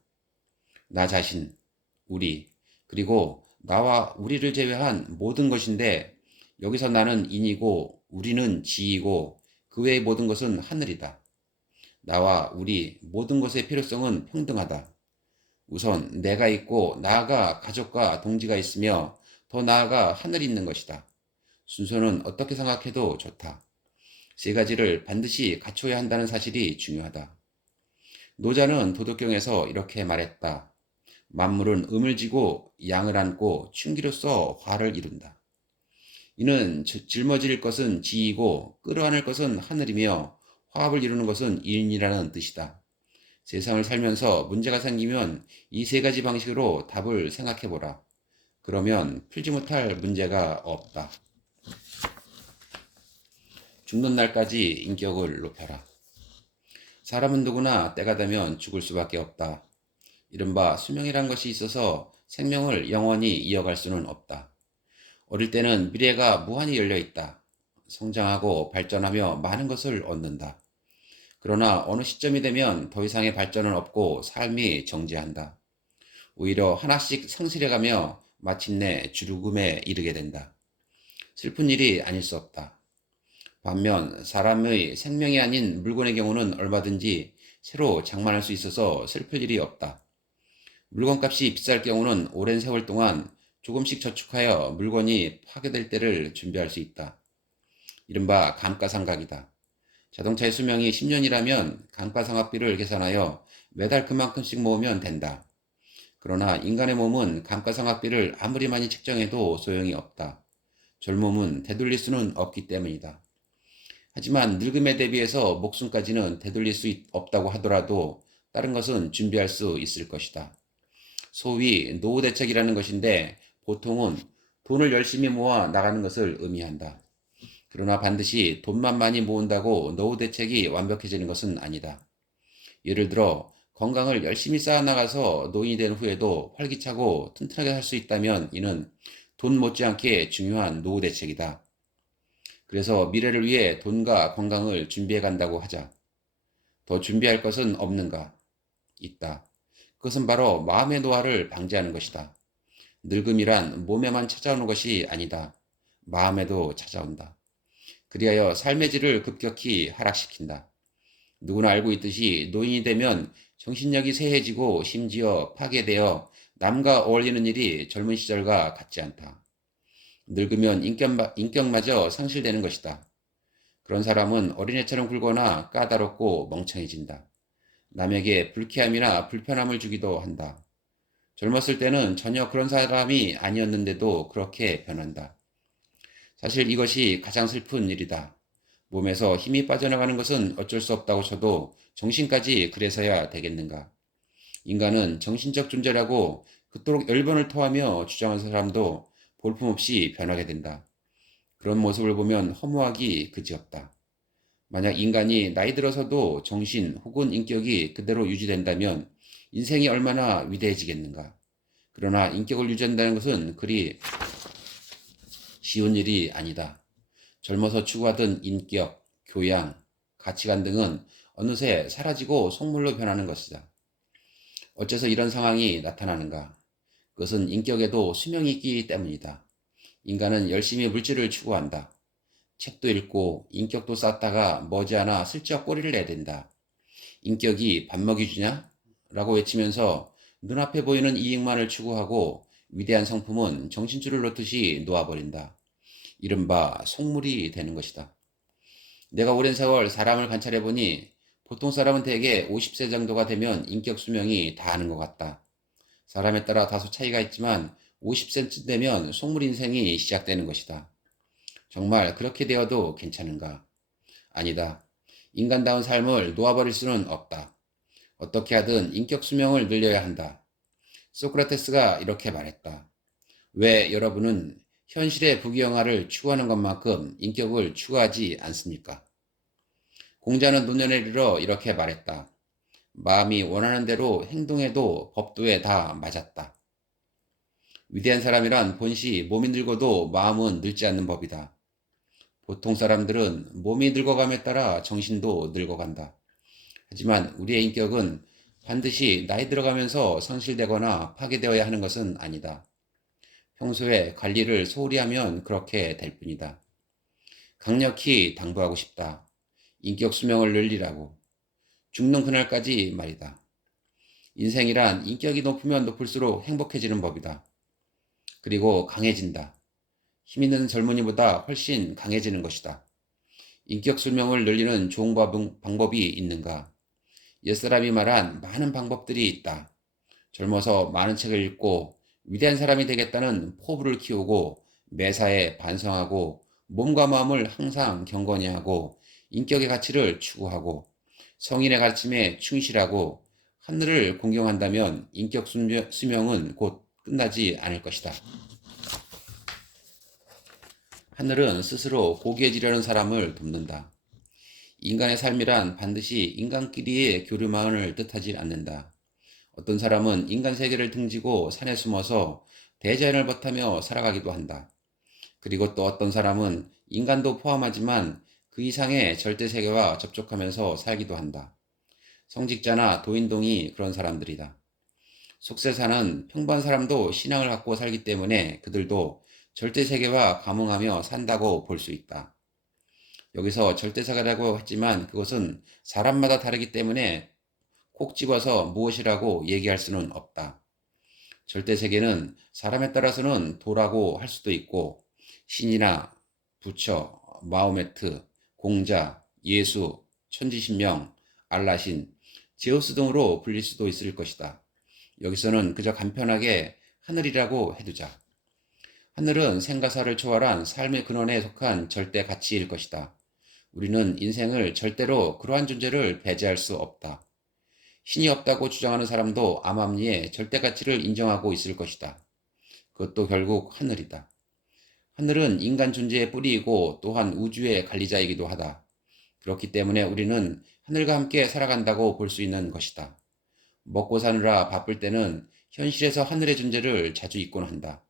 나 자신, 우리, 그리고 나와 우리를 제외한 모든 것인데 여기서 나는 인이고 우리는 지이고 그 외의 모든 것은 하늘이다. 나와 우리 모든 것의 필요성은 평등하다. 우선 내가 있고 나아가 가족과 동지가 있으며 더 나아가 하늘이 있는 것이다. 순서는 어떻게 생각해도 좋다. 세 가지를 반드시 갖춰야 한다는 사실이 중요하다. 노자는 도덕경에서 이렇게 말했다. 만물은 음을 지고 양을 안고 충기로써 화를 이룬다. 이는 짊어질 것은 지이고 끌어안을 것은 하늘이며 화합을 이루는 것은 인이라는 뜻이다. 세상을 살면서 문제가 생기면 이 세 가지 방식으로 답을 생각해 보라. 그러면 풀지 못할 문제가 없다. 죽는 날까지 인격을 높여라. 사람은 누구나 때가 되면 죽을 수밖에 없다. 이른바 수명이란 것이 있어서 생명을 영원히 이어갈 수는 없다. 어릴 때는 미래가 무한히 열려 있다. 성장하고 발전하며 많은 것을 얻는다. 그러나 어느 시점이 되면 더 이상의 발전은 없고 삶이 정지한다. 오히려 하나씩 상실해가며 마침내 죽음에 이르게 된다. 슬픈 일이 아닐 수 없다. 반면 사람의 생명이 아닌 물건의 경우는 얼마든지 새로 장만할 수 있어서 슬플 일이 없다. 물건값이 비쌀 경우는 오랜 세월 동안 조금씩 저축하여 물건이 파괴될 때를 준비할 수 있다. 이른바 감가상각이다. 자동차의 수명이 10년이라면 감가상각비를 계산하여 매달 그만큼씩 모으면 된다. 그러나 인간의 몸은 감가상각비를 아무리 많이 책정해도 소용이 없다. 젊음은 되돌릴 수는 없기 때문이다. 하지만 늙음에 대비해서 목숨까지는 되돌릴 수 없다고 하더라도 다른 것은 준비할 수 있을 것이다. 소위 노후 대책이라는 것인데 보통은 돈을 열심히 모아 나가는 것을 의미한다. 그러나 반드시 돈만 많이 모은다고 노후 대책이 완벽해지는 것은 아니다. 예를 들어 건강을 열심히 쌓아나가서 노인이 된 후에도 활기차고 튼튼하게 살 수 있다면 이는 돈 못지않게 중요한 노후 대책이다. 그래서 미래를 위해 돈과 건강을 준비해 간다고 하자. 더 준비할 것은 없는가? 있다. 그것은 바로 마음의 노화를 방지하는 것이다. 늙음이란 몸에만 찾아오는 것이 아니다. 마음에도 찾아온다. 그리하여 삶의 질을 급격히 하락시킨다. 누구나 알고 있듯이 노인이 되면 정신력이 쇠해지고 심지어 파괴되어 남과 어울리는 일이 젊은 시절과 같지 않다. 늙으면 인격마저 상실되는 것이다. 그런 사람은 어린애처럼 굴거나 까다롭고 멍청해진다. 남에게 불쾌함이나 불편함을 주기도 한다. 젊었을 때는 전혀 그런 사람이 아니었는데도 그렇게 변한다. 사실 이것이 가장 슬픈 일이다. 몸에서 힘이 빠져나가는 것은 어쩔 수 없다고 쳐도 정신까지 그래서야 되겠는가. 인간은 정신적 존재라고 그토록 열변을 토하며 주장하는 사람도 볼품없이 변하게 된다. 그런 모습을 보면 허무하기 그지없다. 만약 인간이 나이 들어서도 정신 혹은 인격이 그대로 유지된다면 인생이 얼마나 위대해지겠는가. 그러나 인격을 유지한다는 것은 그리 쉬운 일이 아니다. 젊어서 추구하던 인격, 교양, 가치관 등은 어느새 사라지고 속물로 변하는 것이다. 어째서 이런 상황이 나타나는가? 그것은 인격에도 수명이 있기 때문이다. 인간은 열심히 물질을 추구한다. 책도 읽고 인격도 쌓다가 머지않아 슬쩍 꼬리를 내댄다. 인격이 밥 먹이주냐? 라고 외치면서 눈앞에 보이는 이익만을 추구하고 위대한 성품은 정신줄을 놓듯이 놓아버린다. 이른바 속물이 되는 것이다. 내가 오랜 세월 사람을 관찰해보니 보통 사람은 대개 50세 정도가 되면 인격 수명이 다하는 것 같다. 사람에 따라 다소 차이가 있지만 50세쯤 되면 속물 인생이 시작되는 것이다. 정말 그렇게 되어도 괜찮은가? 아니다. 인간다운 삶을 놓아버릴 수는 없다. 어떻게 하든 인격 수명을 늘려야 한다. 소크라테스가 이렇게 말했다. 왜 여러분은 현실의 부귀영화를 추구하는 것만큼 인격을 추구하지 않습니까? 공자는 노년에 이르러 이렇게 말했다. 마음이 원하는 대로 행동해도 법도에 다 맞았다. 위대한 사람이란 본시 몸이 늙어도 마음은 늙지 않는 법이다. 보통 사람들은 몸이 늙어감에 따라 정신도 늙어간다. 하지만 우리의 인격은 반드시 나이 들어가면서 상실되거나 파괴되어야 하는 것은 아니다. 평소에 관리를 소홀히 하면 그렇게 될 뿐이다. 강력히 당부하고 싶다. 인격 수명을 늘리라고. 죽는 그날까지 말이다. 인생이란 인격이 높으면 높을수록 행복해지는 법이다. 그리고 강해진다. 힘 있는 젊은이보다 훨씬 강해지는 것이다. 인격 수명을 늘리는 좋은 방법이 있는가? 옛사람이 말한 많은 방법들이 있다. 젊어서 많은 책을 읽고 위대한 사람이 되겠다는 포부를 키우고 매사에 반성하고 몸과 마음을 항상 경건히 하고 인격의 가치를 추구하고 성인의 가르침에 충실하고 하늘을 공경한다면 인격 수명은 곧 끝나지 않을 것이다. 하늘은 스스로 고귀해지려는 사람을 돕는다. 인간의 삶이란 반드시 인간끼리의 교류만을 뜻하지 않는다. 어떤 사람은 인간 세계를 등지고 산에 숨어서 대자연을 벗하며 살아가기도 한다. 그리고 또 어떤 사람은 인간도 포함하지만 그 이상의 절대 세계와 접촉하면서 살기도 한다. 성직자나 도인동이 그런 사람들이다. 속세사는 평범한 사람도 신앙을 갖고 살기 때문에 그들도 절대 세계와 감흥하며 산다고 볼 수 있다. 여기서 절대세계라고 했지만 그것은 사람마다 다르기 때문에 콕 집어서 무엇이라고 얘기할 수는 없다. 절대세계는 사람에 따라서는 도라고 할 수도 있고 신이나 부처, 마호메트, 공자, 예수, 천지신명, 알라신, 제우스 등으로 불릴 수도 있을 것이다. 여기서는 그저 간편하게 하늘이라고 해두자. 하늘은 생가사를 초월한 삶의 근원에 속한 절대 가치일 것이다. 우리는 인생을 절대로 그러한 존재를 배제할 수 없다. 신이 없다고 주장하는 사람도 암암리에 절대 가치를 인정하고 있을 것이다. 그것도 결국 하늘이다. 하늘은 인간 존재의 뿌리이고 또한 우주의 관리자이기도 하다. 그렇기 때문에 우리는 하늘과 함께 살아간다고 볼 수 있는 것이다. 먹고 사느라 바쁠 때는 현실에서 하늘의 존재를 자주 잊곤 한다.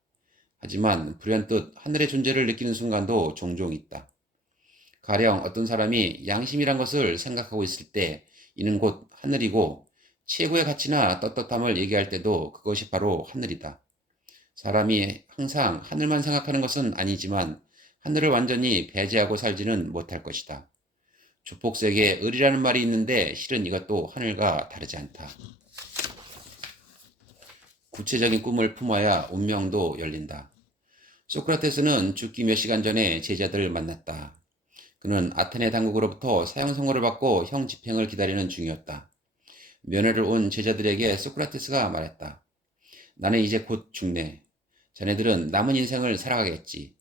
하지만 불현듯 하늘의 존재를 느끼는 순간도 종종 있다. 가령 어떤 사람이 양심이란 것을 생각하고 있을 때 이는 곧 하늘이고 최고의 가치나 떳떳함을 얘기할 때도 그것이 바로 하늘이다. 사람이 항상 하늘만 생각하는 것은 아니지만 하늘을 완전히 배제하고 살지는 못할 것이다. 조폭세계에 을이라는 말이 있는데 실은 이것도 하늘과 다르지 않다. 구체적인 꿈을 품어야 운명도 열린다. 소크라테스는 죽기 몇 시간 전에 제자들을 만났다. 그는 아테네 당국으로부터 사형 선고를 받고 형 집행을 기다리는 중이었다. 면회를 온 제자들에게 소크라테스가 말했다. 나는 이제 곧 죽네. 자네들은 남은 인생을 살아가겠지.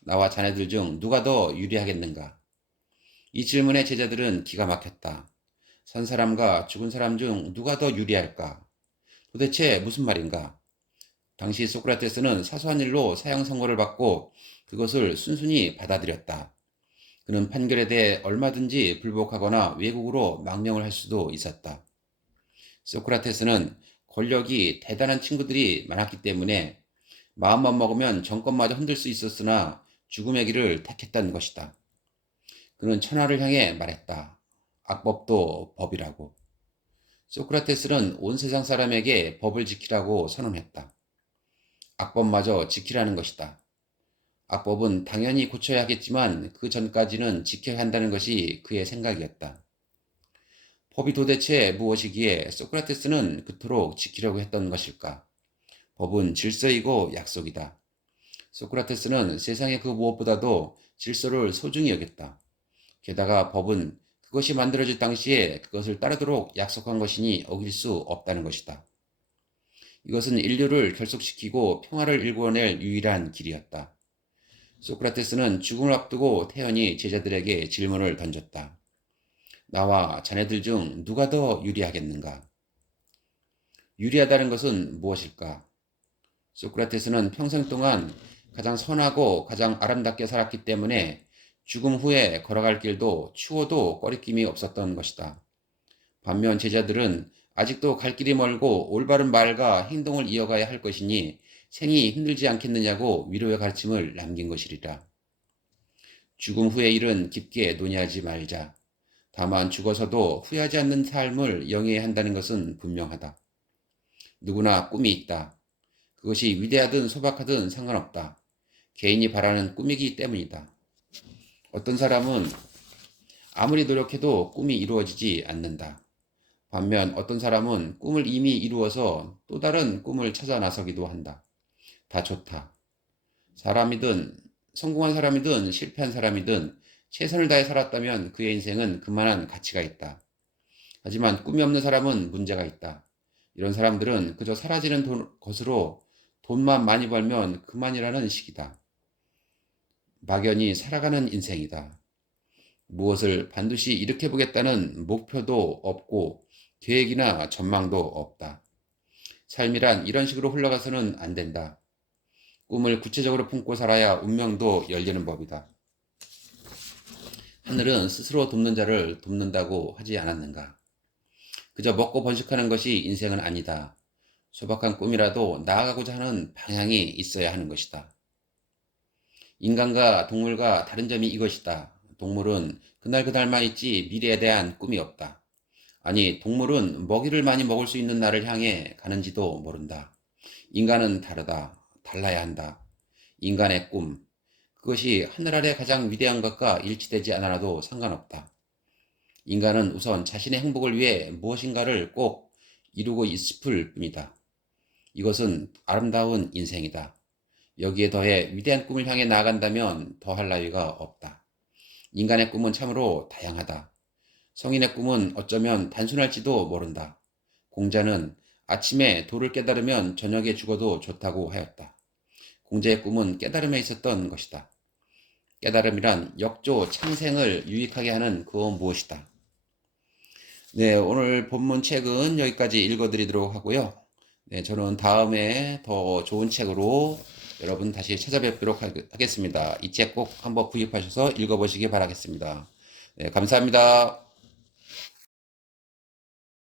나와 자네들 중 누가 더 유리하겠는가? 이 질문에 제자들은 기가 막혔다. 산 사람과 죽은 사람 중 누가 더 유리할까? 도대체 무슨 말인가? 당시 소크라테스는 사소한 일로 사형 선고를 받고 그것을 순순히 받아들였다. 그는 판결에 대해 얼마든지 불복하거나 왜곡으로 망명을 할 수도 있었다. 소크라테스는 권력이 대단한 친구들이 많았기 때문에 마음만 먹으면 정권마저 흔들 수 있었으나 죽음의 길을 택했다는 것이다. 그는 천하를 향해 말했다. 악법도 법이라고. 소크라테스는 온 세상 사람에게 법을 지키라고 선언했다. 악법마저 지키라는 것이다. 악법은 당연히 고쳐야 하겠지만 그 전까지는 지켜야 한다는 것이 그의 생각이었다. 법이 도대체 무엇이기에 소크라테스는 그토록 지키려고 했던 것일까? 법은 질서이고 약속이다. 소크라테스는 세상의 그 무엇보다도 질서를 소중히 여겼다. 게다가 법은 그것이 만들어질 당시에 그것을 따르도록 약속한 것이니 어길 수 없다는 것이다. 이것은 인류를 결속시키고 평화를 일궈낼 유일한 길이었다. 소크라테스는 죽음을 앞두고 태연히 제자들에게 질문을 던졌다. 나와 자네들 중 누가 더 유리하겠는가? 유리하다는 것은 무엇일까? 소크라테스는 평생 동안 가장 선하고 가장 아름답게 살았기 때문에 죽음 후에 걸어갈 길도 추워도 꺼리낌이 없었던 것이다. 반면 제자들은 아직도 갈 길이 멀고 올바른 말과 행동을 이어가야 할 것이니 생이 힘들지 않겠느냐고 위로의 가르침을 남긴 것이리라. 죽음 후의 일은 깊게 논의하지 말자. 다만 죽어서도 후회하지 않는 삶을 영위해야 한다는 것은 분명하다. 누구나 꿈이 있다. 그것이 위대하든 소박하든 상관없다. 개인이 바라는 꿈이기 때문이다. 어떤 사람은 아무리 노력해도 꿈이 이루어지지 않는다. 반면 어떤 사람은 꿈을 이미 이루어서 또 다른 꿈을 찾아 나서기도 한다. 다 좋다. 사람이든 성공한 사람이든 실패한 사람이든 최선을 다해 살았다면 그의 인생은 그만한 가치가 있다. 하지만 꿈이 없는 사람은 문제가 있다. 이런 사람들은 그저 사라지는 것으로 돈만 많이 벌면 그만이라는 식이다. 막연히 살아가는 인생이다. 무엇을 반드시 이렇게 보겠다는 목표도 없고 계획이나 전망도 없다. 삶이란 이런 식으로 흘러가서는 안 된다. 꿈을 구체적으로 품고 살아야 운명도 열리는 법이다. 하늘은 스스로 돕는 자를 돕는다고 하지 않았는가? 그저 먹고 번식하는 것이 인생은 아니다. 소박한 꿈이라도 나아가고자 하는 방향이 있어야 하는 것이다. 인간과 동물과 다른 점이 이것이다. 동물은 그날그날만 있지 미래에 대한 꿈이 없다. 아니, 동물은 먹이를 많이 먹을 수 있는 날을 향해 가는지도 모른다. 인간은 다르다. 달라야 한다. 인간의 꿈. 그것이 하늘 아래 가장 위대한 것과 일치되지 않아도 상관없다. 인간은 우선 자신의 행복을 위해 무엇인가를 꼭 이루고 있을 뿐이다. 이것은 아름다운 인생이다. 여기에 더해 위대한 꿈을 향해 나아간다면 더할 나위가 없다. 인간의 꿈은 참으로 다양하다. 성인의 꿈은 어쩌면 단순할지도 모른다. 공자는 아침에 도를 깨달으면 저녁에 죽어도 좋다고 하였다. 공자의 꿈은 깨달음에 있었던 것이다. 깨달음이란 역조 창생을 유익하게 하는 그 무엇이다. 네, 오늘 본문 책은 여기까지 읽어드리도록 하고요. 네, 저는 다음에 더 좋은 책으로 여러분 다시 찾아뵙도록 하겠습니다. 이 책 꼭 한번 구입하셔서 읽어보시기 바라겠습니다. 네, 감사합니다.